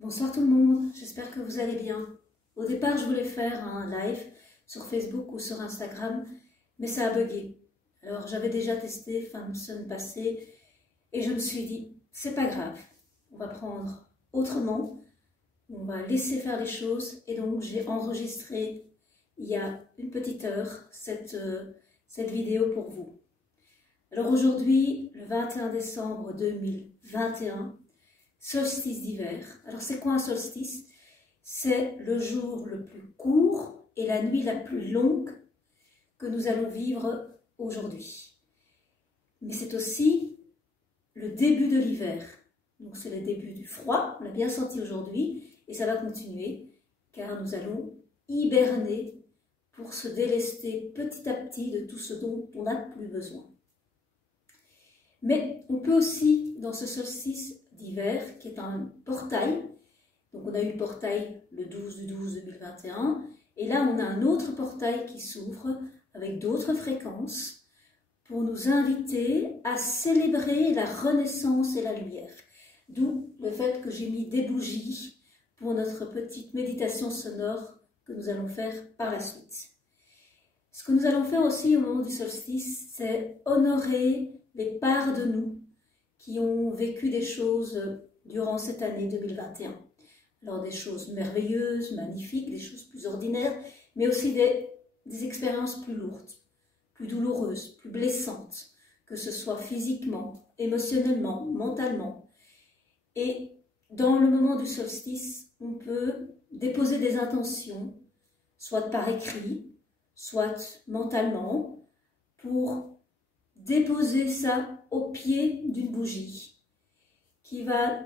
Bonsoir tout le monde, j'espère que vous allez bien. Au départ, je voulais faire un live sur Facebook ou sur Instagram, mais ça a bugué. Alors j'avais déjà testé fin de semaine passée et je me suis dit, c'est pas grave, on va prendre autrement, on va laisser faire les choses. Et donc j'ai enregistré il y a une petite heure cette vidéo pour vous. Alors aujourd'hui, le 21 décembre 2021, solstice d'hiver. Alors c'est quoi un solstice? C'est le jour le plus court et la nuit la plus longue que nous allons vivre aujourd'hui. Mais c'est aussi le début de l'hiver. Donc c'est le début du froid, on l'a bien senti aujourd'hui, et ça va continuer, car nous allons hiberner pour se délester petit à petit de tout ce dont on n'a plus besoin. Mais on peut aussi, dans ce solstice d'hiver, qui est un portail, donc on a eu le portail le 12/12/2021, et là on a un autre portail qui s'ouvre avec d'autres fréquences pour nous inviter à célébrer la renaissance et la lumière. D'où le fait que j'ai mis des bougies pour notre petite méditation sonore que nous allons faire par la suite. Ce que nous allons faire aussi au moment du solstice, c'est honorer les parts de nous qui ont vécu des choses durant cette année 2021. Alors des choses merveilleuses, magnifiques, des choses plus ordinaires, mais aussi des expériences plus lourdes, plus douloureuses, plus blessantes, que ce soit physiquement, émotionnellement, mentalement. Et dans le moment du solstice, on peut déposer des intentions, soit par écrit, soit mentalement, pour déposer ça au pied d'une bougie qui va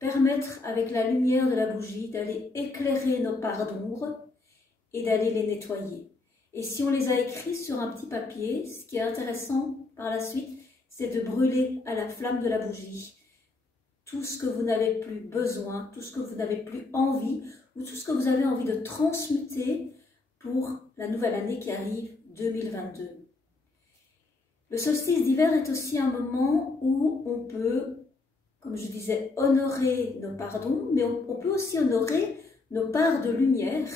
permettre, avec la lumière de la bougie, d'aller éclairer nos parts d'ombre et d'aller les nettoyer. Et si on les a écrits sur un petit papier, ce qui est intéressant par la suite, c'est de brûler à la flamme de la bougie tout ce que vous n'avez plus besoin, tout ce que vous n'avez plus envie, ou tout ce que vous avez envie de transmuter pour la nouvelle année qui arrive, 2022. Le solstice d'hiver est aussi un moment où on peut, comme je disais, honorer nos pardons, mais on peut aussi honorer nos parts de lumière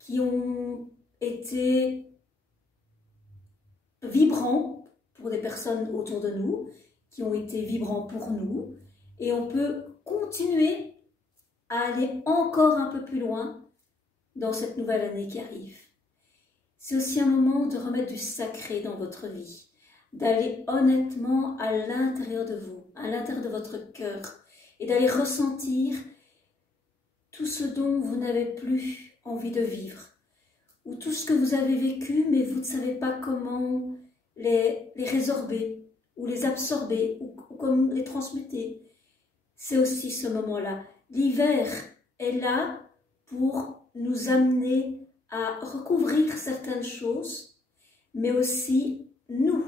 qui ont été vibrants pour des personnes autour de nous, qui ont été vibrants pour nous, et on peut continuer à aller encore un peu plus loin dans cette nouvelle année qui arrive. C'est aussi un moment de remettre du sacré dans votre vie, d'aller honnêtement à l'intérieur de vous, à l'intérieur de votre cœur, et d'aller ressentir tout ce dont vous n'avez plus envie de vivre, ou tout ce que vous avez vécu, mais vous ne savez pas comment les résorber, ou les absorber, ou comment les transmuter. C'est aussi ce moment-là. L'hiver est là pour nous amener à recouvrir certaines choses, mais aussi nous,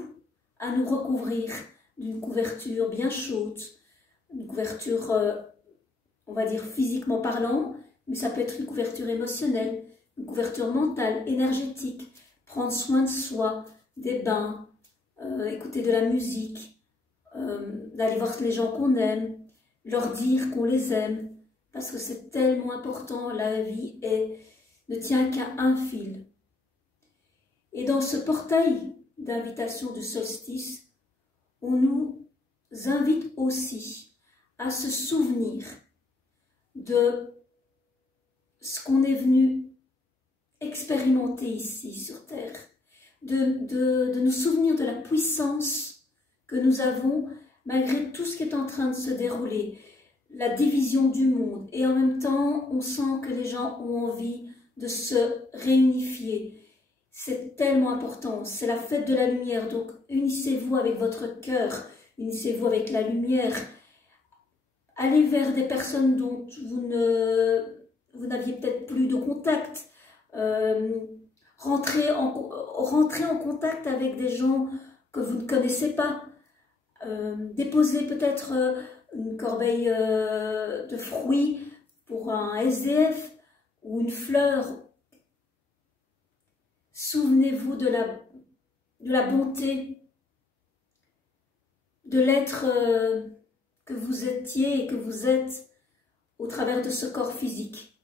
à nous recouvrir d'une couverture bien chaude, une couverture, on va dire physiquement parlant, mais ça peut être une couverture émotionnelle, une couverture mentale, énergétique, prendre soin de soi, des bains, écouter de la musique, d'aller voir les gens qu'on aime, leur dire qu'on les aime, parce que c'est tellement important, la vie ne tient qu'à un fil. Et dans ce portail d'invitation du solstice, on nous invite aussi à se souvenir de ce qu'on est venu expérimenter ici sur Terre, de nous souvenir de la puissance que nous avons malgré tout ce qui est en train de se dérouler, la division du monde, et en même temps on sent que les gens ont envie de se réunifier. C'est tellement important, c'est la fête de la lumière, donc unissez-vous avec votre cœur, unissez-vous avec la lumière, allez vers des personnes dont vous n'aviez peut-être plus de contact, rentrez en contact avec des gens que vous ne connaissez pas, déposez peut-être une corbeille de fruits pour un SDF ou une fleur. Souvenez-vous de la bonté, de l'être que vous étiez et que vous êtes au travers de ce corps physique.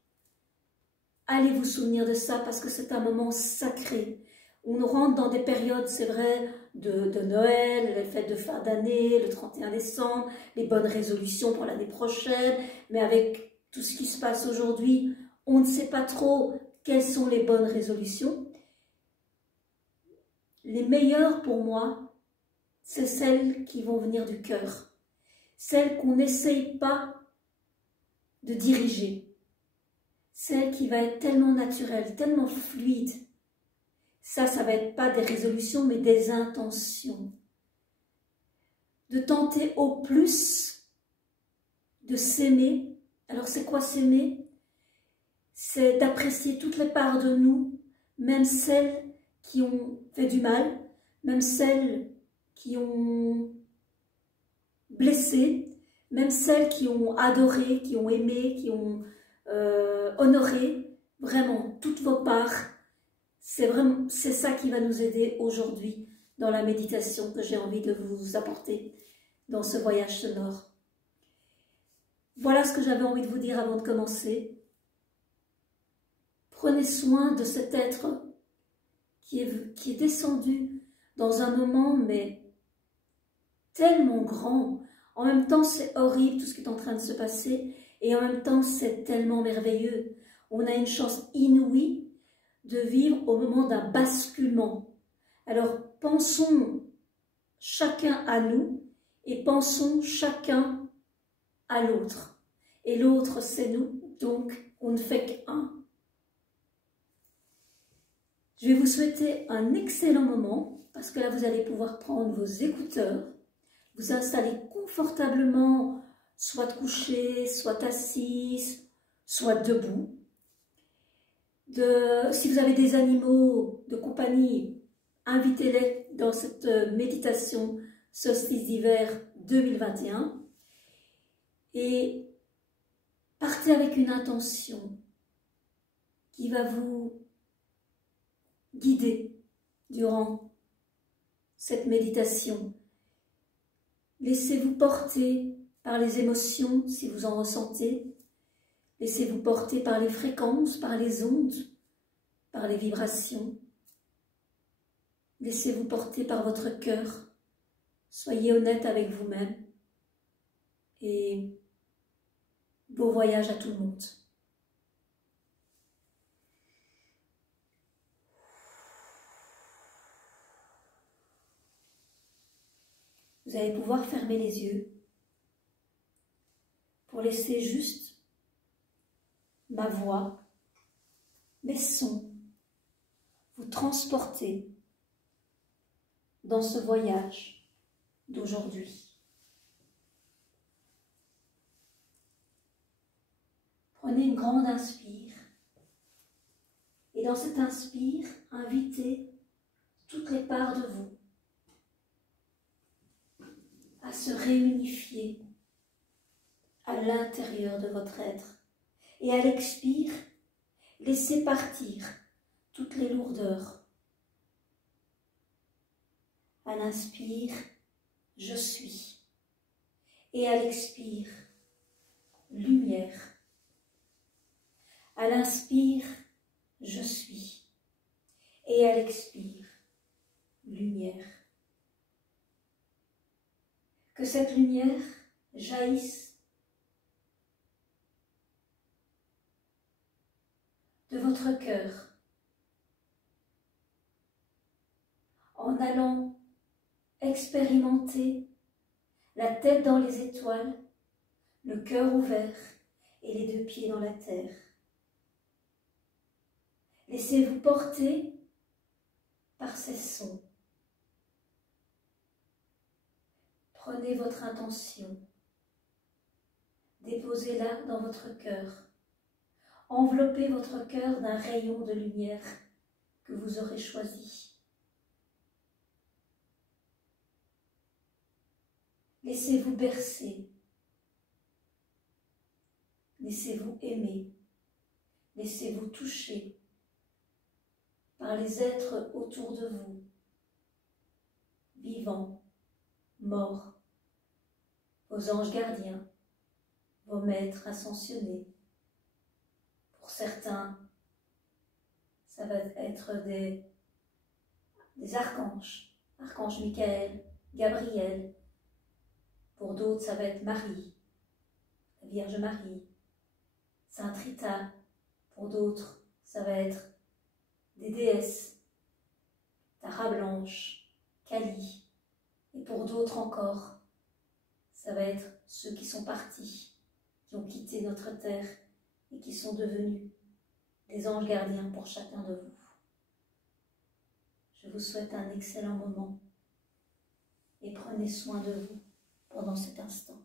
Allez vous souvenir de ça parce que c'est un moment sacré. On rentre dans des périodes, c'est vrai, de Noël, les fêtes de fin d'année, le 31 décembre, les bonnes résolutions pour l'année prochaine, mais avec tout ce qui se passe aujourd'hui, on ne sait pas trop quelles sont les bonnes résolutions. Les meilleures pour moi, c'est celles qui vont venir du cœur, celles qu'on n'essaye pas de diriger, celle qui va être tellement naturelle, tellement fluide. Ça va être pas des résolutions, mais des intentions. De tenter au plus de s'aimer. Alors c'est quoi s'aimer? C'est d'apprécier toutes les parts de nous, même celles qui ont fait du mal, même celles qui ont blessé, même celles qui ont adoré, qui ont aimé, qui ont honoré. Vraiment, toutes vos parts. C'est ça qui va nous aider aujourd'hui dans la méditation que j'ai envie de vous apporter dans ce voyage sonore. Voilà ce que j'avais envie de vous dire avant de commencer. Prenez soin de cet être qui est descendu dans un moment, mais tellement grand. En même temps, c'est horrible tout ce qui est en train de se passer, et en même temps, c'est tellement merveilleux. On a une chance inouïe de vivre au moment d'un basculement. Alors, pensons chacun à nous et pensons chacun à l'autre. Et l'autre, c'est nous, donc on ne fait qu'un. Je vais vous souhaiter un excellent moment, parce que là, vous allez pouvoir prendre vos écouteurs, vous installer confortablement, soit couché, soit assis, soit debout. Si vous avez des animaux de compagnie, invitez-les dans cette méditation solstice d'hiver 2021 et partez avec une intention qui va vous guider durant cette méditation. Laissez-vous porter par les émotions si vous en ressentez. Laissez-vous porter par les fréquences, par les ondes, par les vibrations. Laissez-vous porter par votre cœur. Soyez honnête avec vous-même. Et beau voyage à tout le monde. Vous allez pouvoir fermer les yeux pour laisser juste ma voix, mes sons, vous transporter dans ce voyage d'aujourd'hui. Prenez une grande inspire et dans cette inspire, invitez toutes les parts de vous à se réunifier à l'intérieur de votre être. Et à l'expire, laissez partir toutes les lourdeurs. À l'inspire, je suis. Et à l'expire, lumière. À l'inspire, je suis. Et à l'expire, lumière. Que cette lumière jaillisse de votre cœur, en allant expérimenter la tête dans les étoiles, le cœur ouvert et les deux pieds dans la terre. Laissez-vous porter par ces sons. Prenez votre intention, déposez-la dans votre cœur. Enveloppez votre cœur d'un rayon de lumière que vous aurez choisi. Laissez-vous bercer. Laissez-vous aimer. Laissez-vous toucher par les êtres autour de vous, vivants, morts, vos anges gardiens, vos vos maîtres ascensionnés. Pour certains, ça va être des archanges, archange Michael, Gabriel. Pour d'autres, ça va être Marie, la Vierge Marie, Sainte Rita. Pour d'autres, ça va être des déesses, Tara Blanche, Kali. Et pour d'autres encore, ça va être ceux qui sont partis, qui ont quitté notre terre et qui sont devenus des anges gardiens pour chacun de vous. Je vous souhaite un excellent moment et prenez soin de vous pendant cet instant.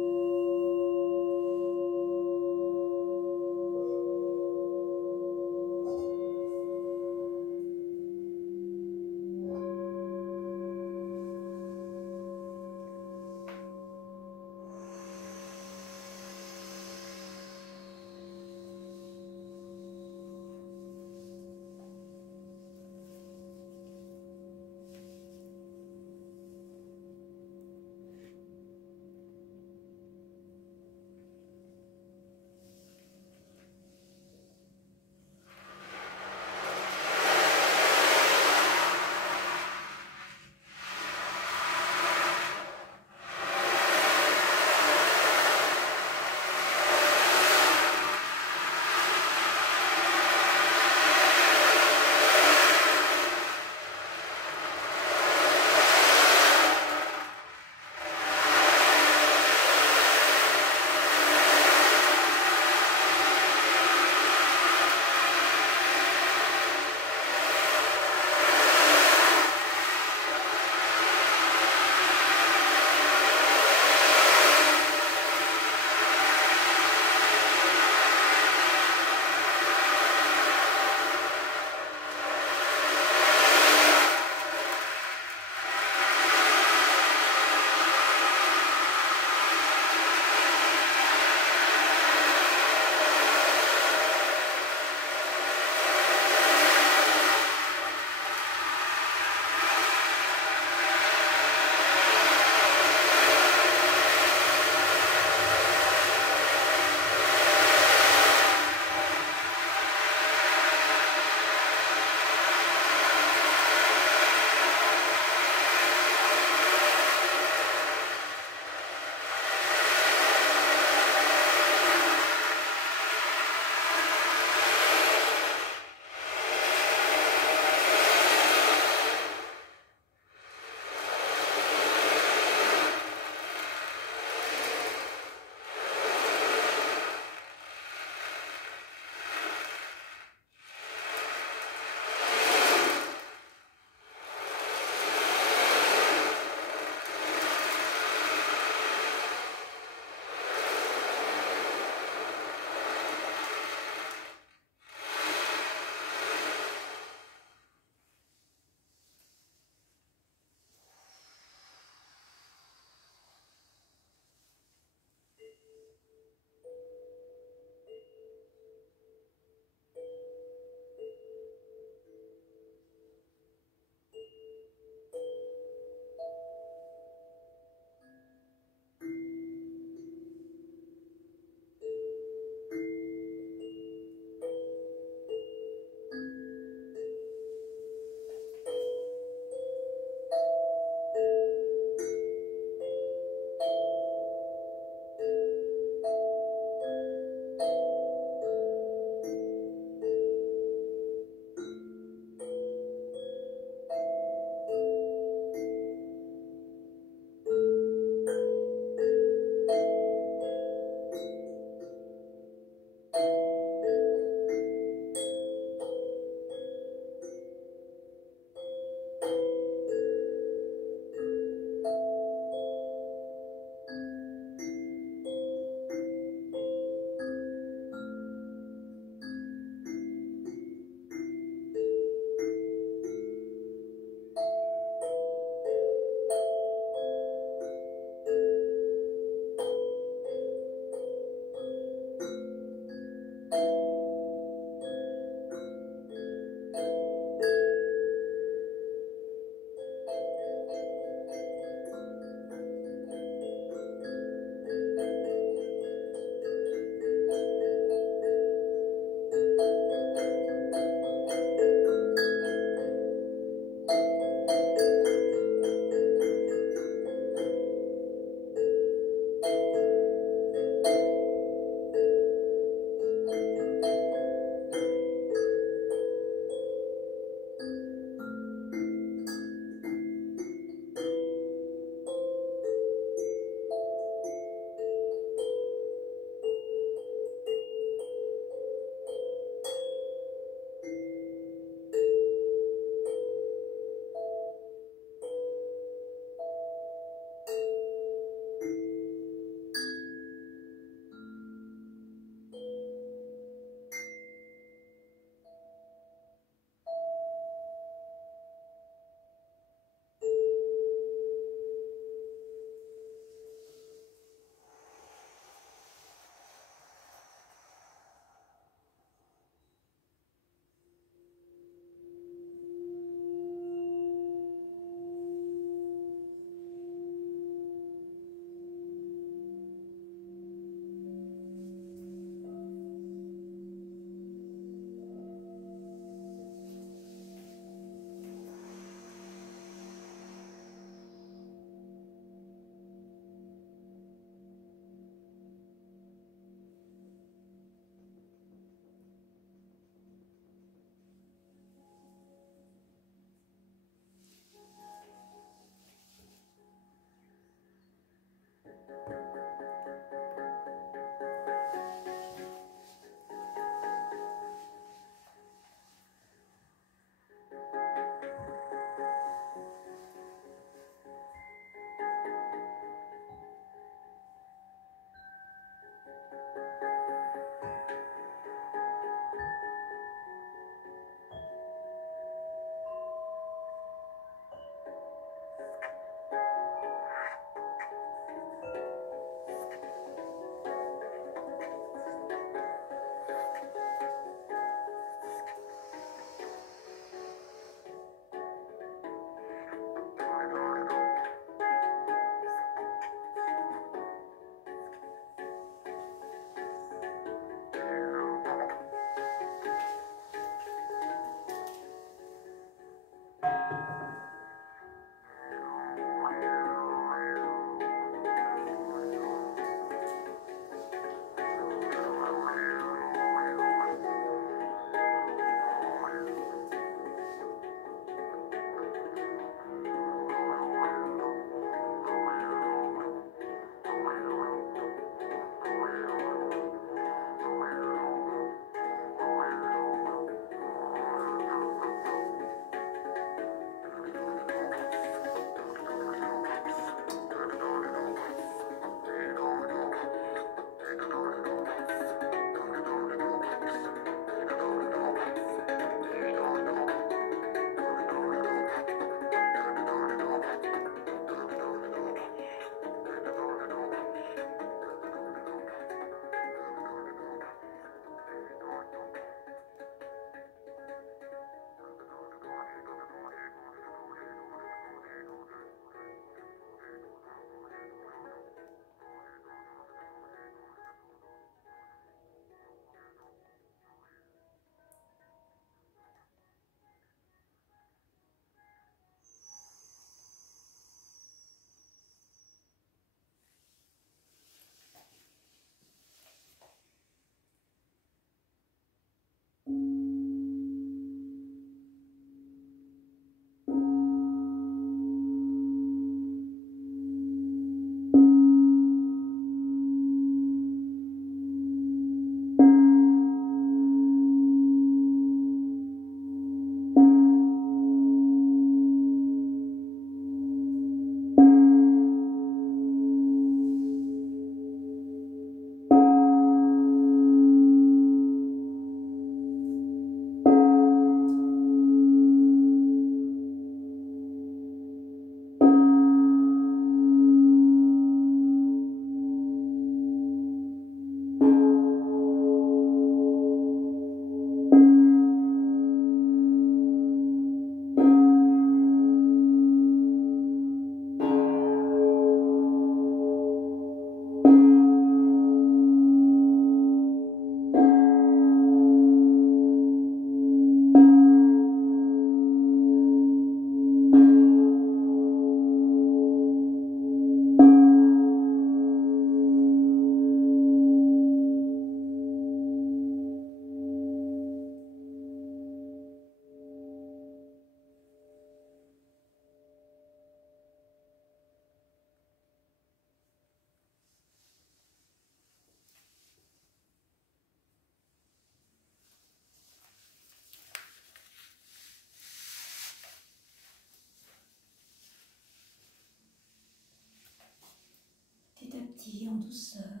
petit en douceur.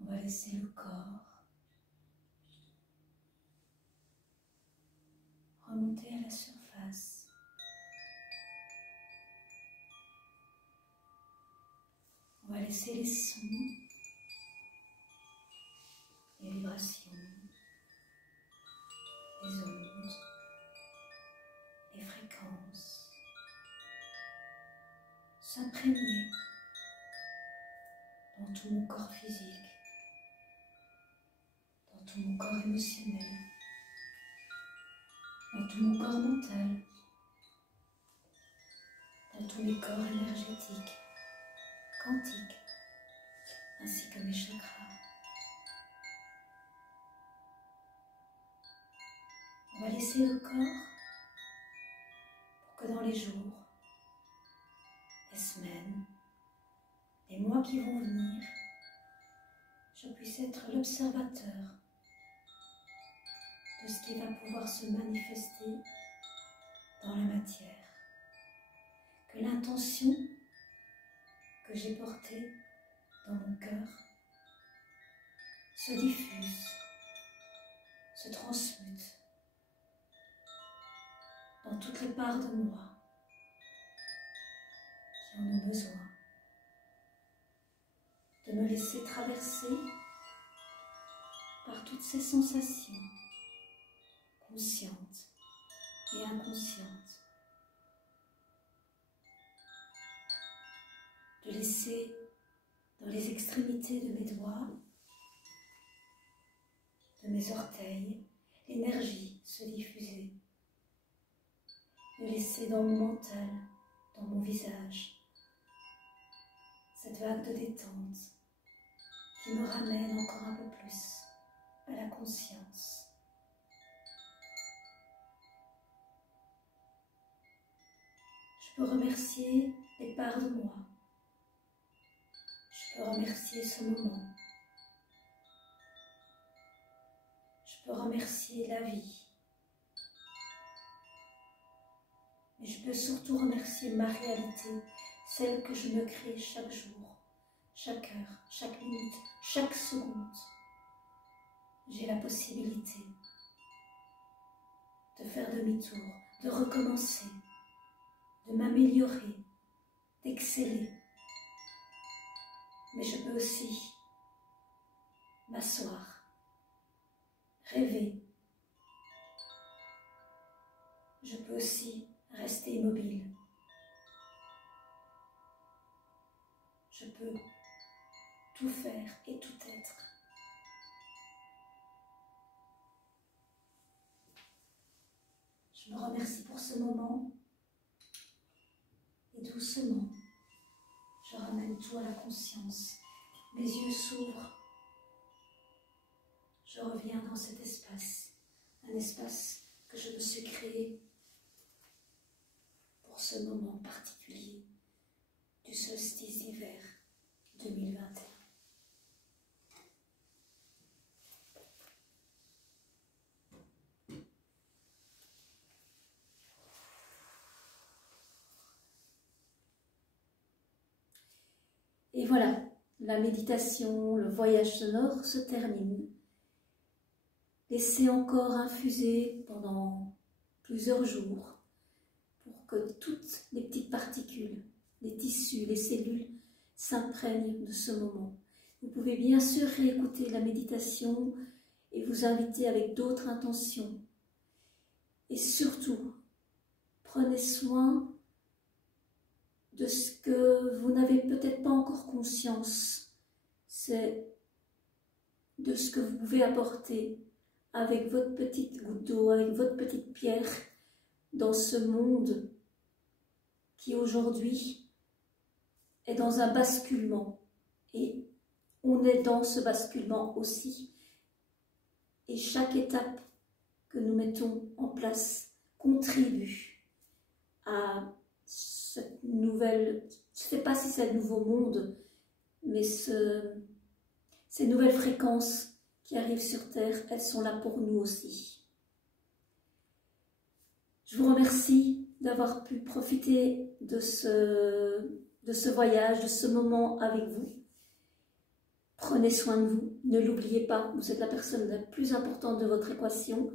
On va laisser le corps remonter à la surface. On va laisser les sons, les vibrations, les ondes, les fréquences s'imprégner dans tout mon corps physique, dans tout mon corps émotionnel, dans tout mon corps mental, dans tous mes corps énergétiques, quantiques, ainsi que mes chakras. On va laisser le corps pour que dans les jours, les semaines, les mois qui vont venir, je puisse être l'observateur de ce qui va pouvoir se manifester dans la matière. Que l'intention que j'ai portée dans mon cœur se diffuse, se transmute dans toutes les parts de moi qui en ont besoin. De me laisser traverser par toutes ces sensations conscientes et inconscientes. De laisser dans les extrémités de mes doigts, de mes orteils, l'énergie se diffuser. De laisser dans mon mental, dans mon visage, cette vague de détente qui me ramène encore un peu plus à la conscience. Je peux remercier les parts de moi. Je peux remercier ce moment. Je peux remercier la vie. Mais je peux surtout remercier ma réalité, celle que je me crée chaque jour, chaque heure, chaque minute, chaque seconde. J'ai la possibilité de faire demi-tour, de recommencer, de m'améliorer, d'exceller. Mais je peux aussi m'asseoir, rêver. Je peux aussi rester immobile. Je peux tout faire et tout être. Je me remercie pour ce moment et doucement, je ramène tout à la conscience. Mes yeux s'ouvrent. Je reviens dans cet espace, un espace que je me suis créé pour ce moment particulier du solstice d'hiver 2021. Et voilà, la méditation, le voyage sonore se termine. Laissez encore infuser pendant plusieurs jours pour que toutes les petites particules, les tissus, les cellules s'imprègnent de ce moment. Vous pouvez bien sûr réécouter la méditation et vous inviter avec d'autres intentions. Et surtout, prenez soin de ce que vous n'avez peut-être pas encore conscience, c'est de ce que vous pouvez apporter avec votre petite goutte d'eau, avec votre petite pierre dans ce monde qui aujourd'hui est dans un basculement. Et on est dans ce basculement aussi. Et chaque étape que nous mettons en place contribue à cette nouvelle, je ne sais pas si c'est un nouveau monde, mais ces nouvelles fréquences qui arrivent sur Terre, elles sont là pour nous aussi. Je vous remercie d'avoir pu profiter de de ce voyage, de ce moment avec vous. Prenez soin de vous, ne l'oubliez pas, vous êtes la personne la plus importante de votre équation.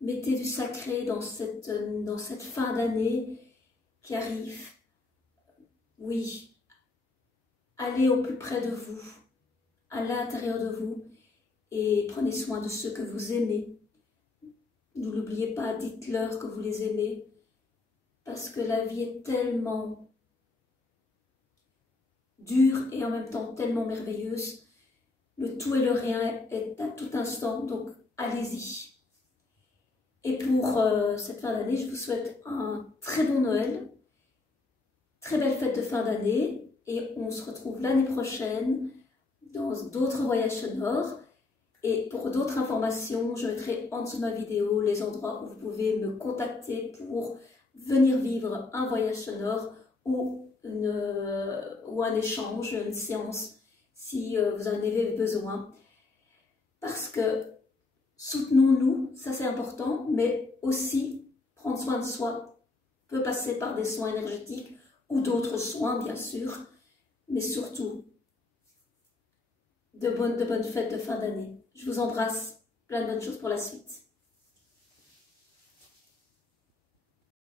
Mettez du sacré dans cette fin d'année qui arrive. Oui, allez au plus près de vous, à l'intérieur de vous, et prenez soin de ceux que vous aimez. Ne l'oubliez pas, dites-leur que vous les aimez, parce que la vie est tellement dure et en même temps tellement merveilleuse. Le tout et le rien est à tout instant, donc allez-y. Et pour cette fin d'année, je vous souhaite un très bon Noël, très belle fête de fin d'année, et on se retrouve l'année prochaine dans d'autres voyages sonores. Et pour d'autres informations, je mettrai en dessous de ma vidéo les endroits où vous pouvez me contacter pour venir vivre un voyage sonore ou un échange, une séance, si vous en avez besoin. Parce que soutenons-nous, ça c'est important, mais aussi prendre soin de soi peut passer par des soins énergétiques ou d'autres soins, bien sûr, mais surtout de bonnes fêtes de fin d'année. Je vous embrasse, plein de bonnes choses pour la suite.